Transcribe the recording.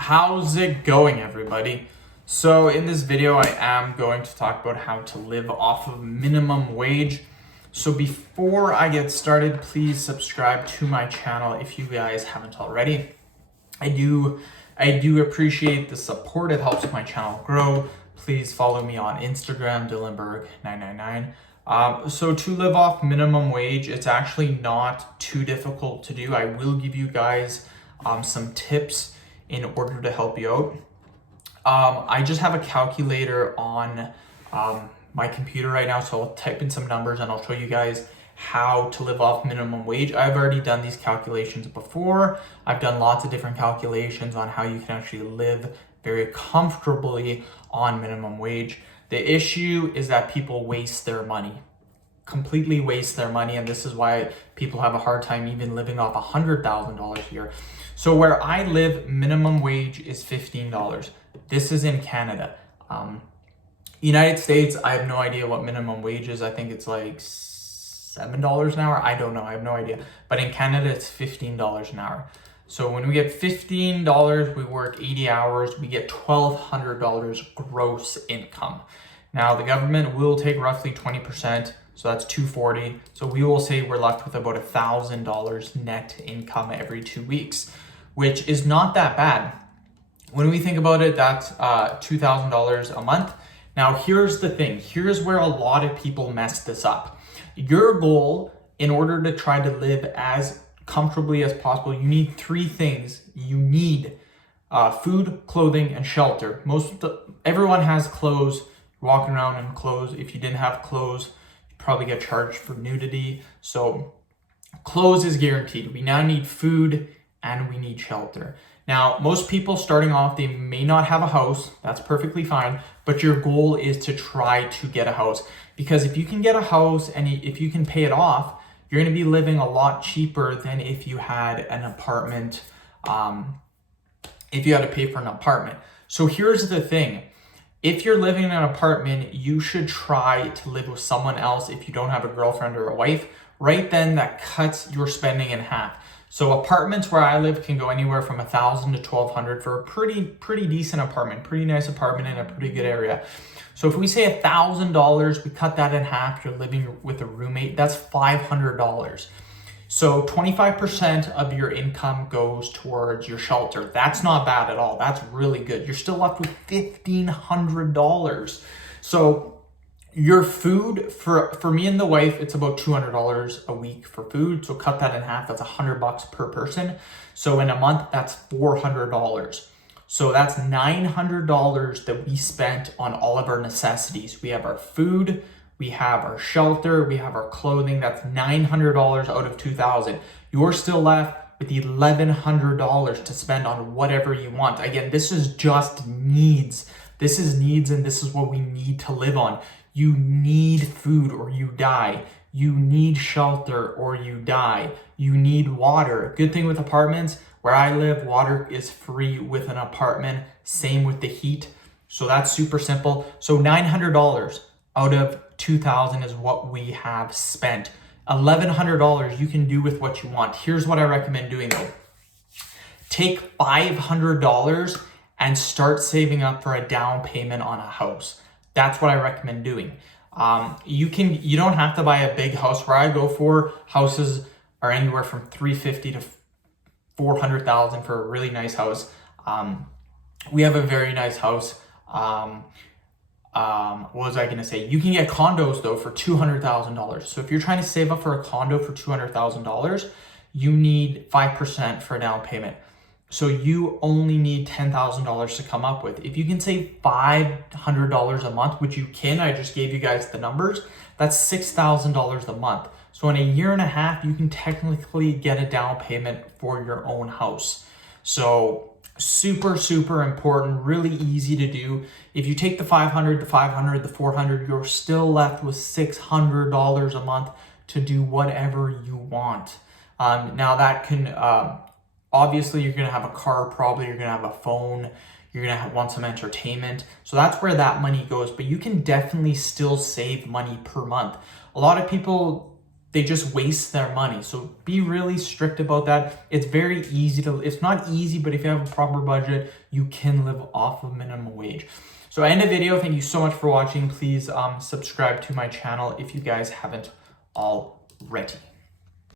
How's it going, everybody? So in this video, I am going to talk about how to live off of minimum wage. So before I get started, please subscribe to my channel if you guys haven't already. I do appreciate the support. It helps my channel grow. Please follow me on Instagram, Dylanberg999. So to live off minimum wage, it's actually not too difficult to do. I will give you guys some tips in order to help you out. I just have a calculator on my computer right now, so I'll type in some numbers and I'll show you guys how to live off minimum wage. I've already done these calculations before. I've done lots of different calculations on how you can actually live very comfortably on minimum wage. The issue is that people waste their money, completely waste their money, and this is why people have a hard time even living off $100,000 a year. So where I live, minimum wage is $15. This is in Canada. United States, I have no idea what minimum wage is. I think it's like $7 an hour. I don't know. I have no idea. But in Canada, it's $15 an hour. So when we get $15, we work 80 hours, we get $1,200 gross income. Now the government will take roughly 20%. So that's $240. So we will say we're left with about $1,000 net income every 2 weeks, which is not that bad. When we think about it, that's $2,000 a month. Now, here's the thing. Here's where a lot of people mess this up. Your goal, in order to try to live as comfortably as possible, you need three things. You need food, clothing, and shelter. Everyone has clothes. You're walking around in clothes. If you didn't have clothes, probably get charged for nudity. So clothes is guaranteed. We now need food and we need shelter. Now, most people starting off, they may not have a house. That's perfectly fine. But your goal is to try to get a house, because if you can get a house and if you can pay it off, you're going to be living a lot cheaper than if you had an apartment, if you had to pay for an apartment. So here's the thing. If you're living in an apartment, you should try to live with someone else if you don't have a girlfriend or a wife. Right then, that cuts your spending in half. So apartments where I live can go anywhere from $1,000 to $1,200 for a pretty decent apartment, pretty nice apartment in a pretty good area. So if we say $1,000, we cut that in half, you're living with a roommate, that's $500. So 25% of your income goes towards your shelter. That's not bad at all. That's really good. You're still left with $1,500. So your food, for me and the wife, it's about $200 a week for food. So cut that in half, that's $100 per person. So in a month, that's $400. So that's $900 that we spent on all of our necessities. We have our food, we have our shelter, we have our clothing. That's $900 out of $2,000. You're still left with $1,100 to spend on whatever you want. Again, this is just needs. This is needs, and this is what we need to live on. You need food or you die. You need shelter or you die. You need water. Good thing with apartments, where I live, water is free with an apartment. Same with the heat. So that's super simple. So $900 out of $2,000 is what we have spent. $1,100 you can do with what you want. Here's what I recommend doing though. Take $500 and start saving up for a down payment on a house. That's what I recommend doing. You don't have to buy a big house. Where I go for, houses are anywhere from $350,000 to $400,000 for a really nice house. We have a very nice house. What was I gonna say? You can get condos though for $200,000. So if you're trying to save up for a condo for $200,000, you need 5% for a down payment. So you only need $10,000 to come up with. If you can save $500 a month, which you can, I just gave you guys the numbers, that's $6,000 a month. So in a year and a half, you can technically get a down payment for your own house. So super, super important, really easy to do. If you take the 500, the 500, the 400, you're still left with $600 a month to do whatever you want. Now that can, obviously, you're going to have a car, probably you're going to have a phone, you're going to want some entertainment. So that's where that money goes. But you can definitely still save money per month. A lot of people they just waste their money. So be really strict about that. It's very easy to, it's not easy, but if you have a proper budget, you can live off of minimum wage. So I end the video. Thank you so much for watching. Please subscribe to my channel if you guys haven't already.